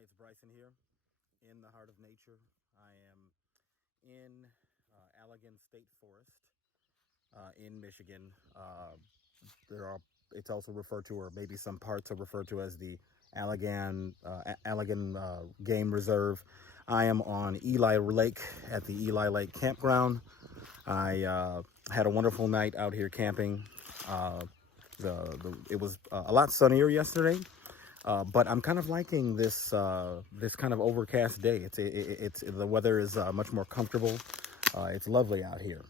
Hi, it's Bryson here in the heart of nature. I am in Allegan State Forest in Michigan. There are it's also referred to, or maybe some parts are referred to as the Allegan Game Reserve. I am on Eli Lake at the Eli Lake Campground. I had a wonderful night out here camping. It was a lot sunnier yesterday. But I'm kind of liking this this kind of overcast day. It's the weather is much more comfortable. It's lovely out here,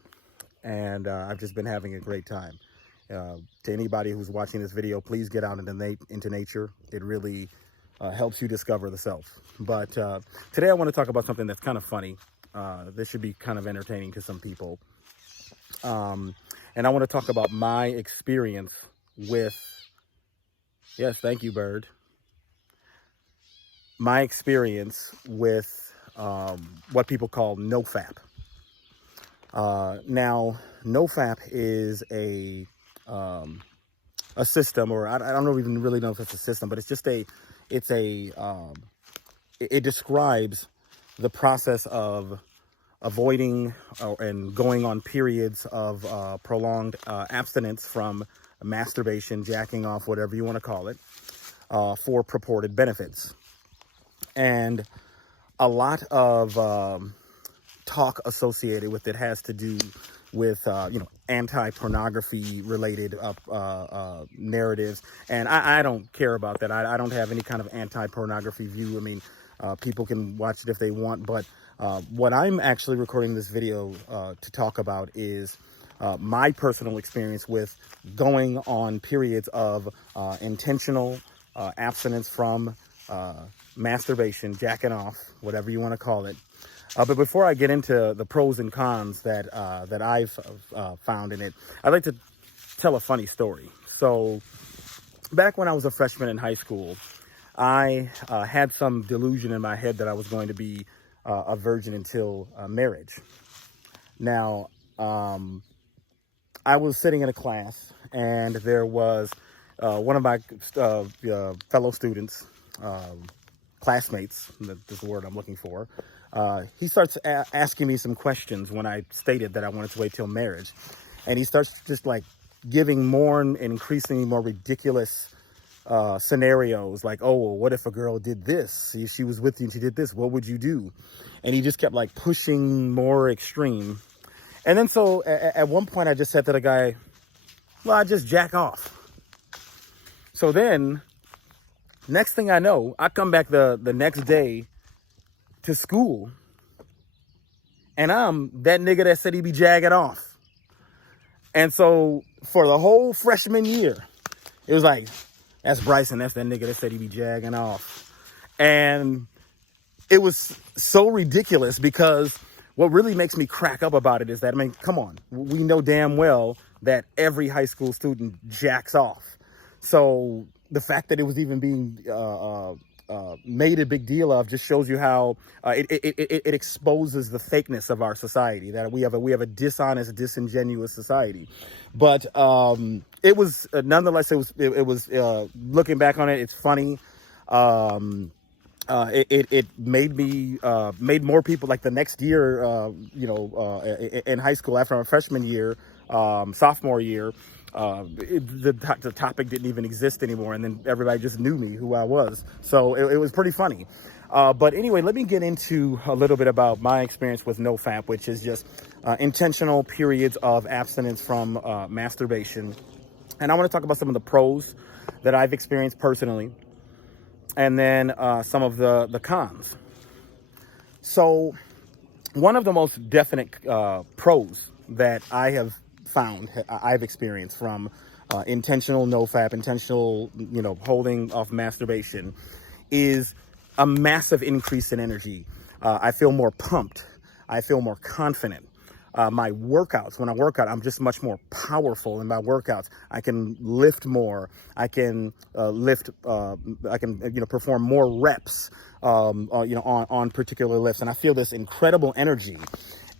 and I've just been having a great time. To anybody who's watching this video, please get out into nature. It really helps you discover the self. But today I want to talk about something that's kind of funny. This should be kind of entertaining to some people. And I want to talk about my experience with, yes, thank you, bird. My experience with what people call NoFap. Now, NoFap is a system, or I don't even really know if it's a system, but it's just it describes the process of avoiding and going on periods of prolonged abstinence from masturbation, jacking off, whatever you want to call it, for purported benefits. And a lot of talk associated with it has to do with, anti-pornography related narratives. And I don't care about that. I don't have any kind of anti-pornography view. I mean, people can watch it if they want. But what I'm actually recording this video to talk about is my personal experience with going on periods of intentional abstinence from masturbation, jacking off, whatever you want to call it. But before I get into the pros and cons that I've found in it, I'd like to tell a funny story. So back when I was a freshman in high school, I had some delusion in my head that I was going to be a virgin until marriage. Now, I was sitting in a class, and there was one of my fellow students, classmates, that's the word I'm looking for. He starts asking me some questions when I stated that I wanted to wait till marriage. And he starts just like giving more and increasingly more ridiculous scenarios, like, oh, well, what if a girl did this? She was with you and she did this, what would you do? And he just kept like pushing more extreme. And then so at one point I just said to the guy, well, I just jack off. So then next thing I know, I come back the next day to school, and I'm that nigga that said he be jagging off. And so for the whole freshman year, it was like, that's Bryson, that's that nigga that said he be jagging off. And it was so ridiculous, because what really makes me crack up about it is that, I mean, come on, we know damn well that every high school student jacks off. So the fact that it was even being made a big deal of just shows you how it exposes the fakeness of our society, that we have a dishonest, disingenuous society. But it was nonetheless, it was looking back on it, it's funny. It made me made more people, like the next year, in high school after my freshman year, sophomore year. The topic didn't even exist anymore, and then everybody just knew me, who I was. So it was pretty funny. But anyway, let me get into a little bit about my experience with NoFap, which is just intentional periods of abstinence from masturbation. And I want to talk about some of the pros that I've experienced personally, and then some of the cons. So one of the most definite pros that I've experienced from intentional NoFap, intentional, holding off masturbation, is a massive increase in energy. I feel more pumped. I feel more confident. My workouts, when I work out, I'm just much more powerful in my workouts. I can lift more. I can perform more reps, on particular lifts. And I feel this incredible energy.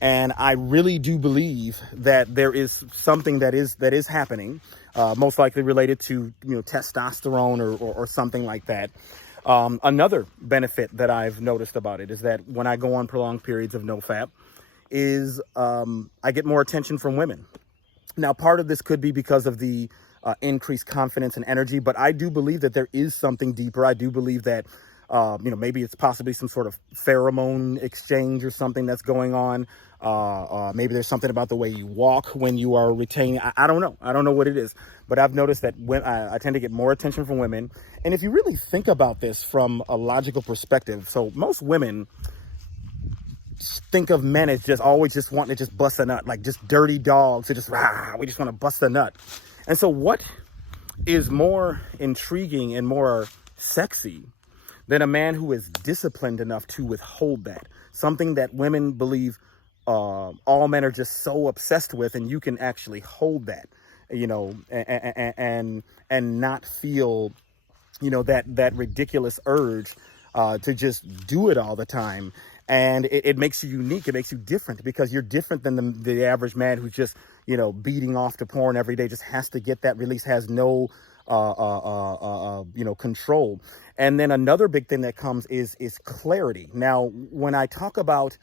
And I really do believe that there is something that is happening, most likely related to testosterone or something like that. Another benefit that I've noticed about it is that when I go on prolonged periods of NoFap, is I get more attention from women. Now, part of this could be because of the increased confidence and energy, but I do believe that there is something deeper. I do believe that, maybe it's possibly some sort of pheromone exchange or something that's going on. Maybe there's something about the way you walk when you are retaining. I don't know. I don't know what it is, but I've noticed that I tend to get more attention from women. And if you really think about this from a logical perspective, so most women think of men as just always just wanting to just bust a nut, like just dirty dogs who just, we just want to bust a nut. And so what is more intriguing and more sexy than a man who is disciplined enough to withhold that? Something that women believe all men are just so obsessed with, and you can actually hold that, and not feel, that ridiculous urge to just do it all the time. And it makes you unique. It makes you different because you're different than the average man who's just, beating off to porn every day, just has to get that release, has no, control. And then another big thing that comes is clarity. Now, when I talk about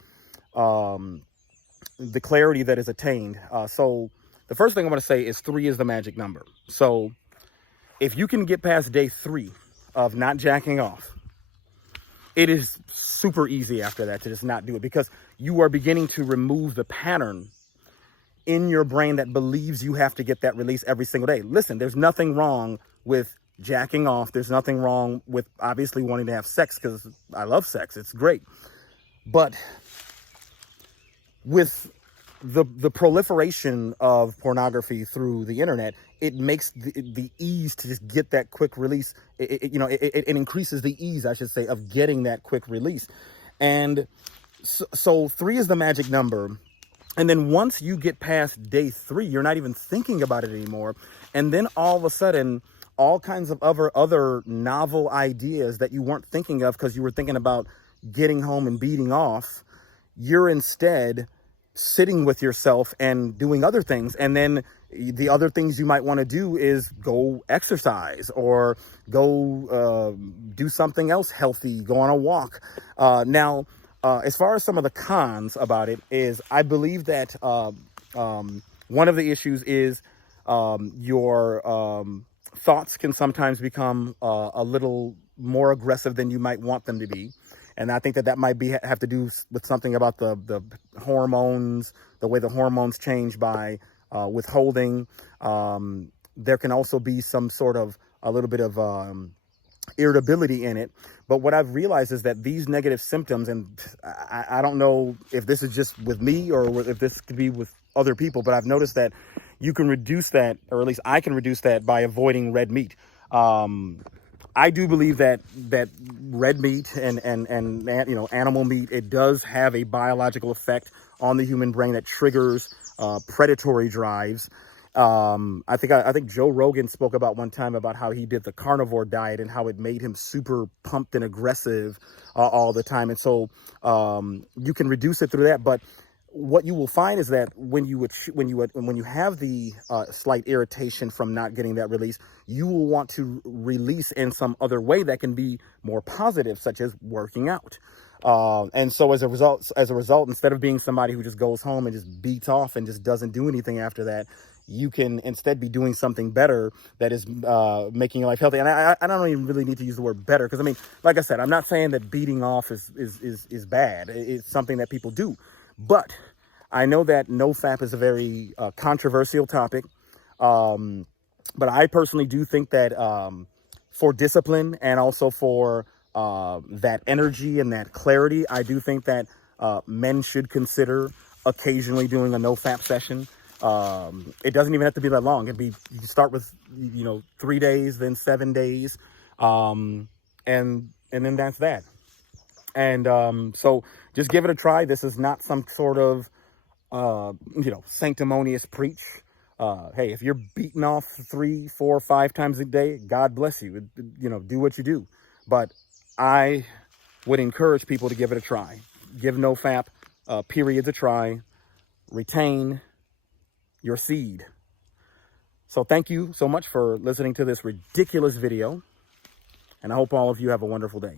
the clarity that is attained, so the first thing I want to say is 3 is the magic number. So if you can get past day 3 of not jacking off, it is super easy after that to just not do it, because you are beginning to remove the pattern in your brain that believes you have to get that release every single day. Listen, there's nothing wrong with jacking off. There's nothing wrong with obviously wanting to have sex, because I love sex. It's great. But with the proliferation of pornography through the internet, it makes the ease to just get that quick release. It increases the ease, I should say, of getting that quick release. And so 3 is the magic number. And then once you get past day 3, you're not even thinking about it anymore. And then all of a sudden, all kinds of other novel ideas that you weren't thinking of because you were thinking about getting home and beating off, you're instead sitting with yourself and doing other things. And then the other things you might want to do is go exercise or go do something else healthy, go on a walk. Now, as far as some of the cons about it is, I believe that one of the issues is your thoughts can sometimes become a little more aggressive than you might want them to be. And I think that might have to do with something about the hormones, the way the hormones change by withholding. There can also be some sort of a little bit of irritability in it. But what I've realized is that these negative symptoms, and I don't know if this is just with me or if this could be with other people, but I've noticed that you can reduce that, or at least I can reduce that by avoiding red meat. I do believe that red meat and animal meat, it does have a biological effect on the human brain that triggers predatory drives. I think Joe Rogan spoke about one time about how he did the carnivore diet and how it made him super pumped and aggressive all the time. And so you can reduce it through that. But what you will find is that when you have the slight irritation from not getting that release, you will want to release in some other way that can be more positive, such as working out. And so as a result, instead of being somebody who just goes home and just beats off and just doesn't do anything after that, you can instead be doing something better that is making your life healthy. And I don't even really need to use the word better, because I mean, like I said, I'm not saying that beating off is bad. It's something that people do. But I know that NoFap is a very controversial topic. But I personally do think that for discipline and also for that energy and that clarity, I do think that men should consider occasionally doing a NoFap session. It doesn't even have to be that long. You can start with 3 days, then 7 days, and then that's that. And so just give it a try. This is not some sort of sanctimonious preach. Hey, if you're beating off 3, 4, 5 times a day, God bless you. Do what you do. But I would encourage people to give it a try. Give NoFap periods a try. Retain your seed. So thank you so much for listening to this ridiculous video. And I hope all of you have a wonderful day.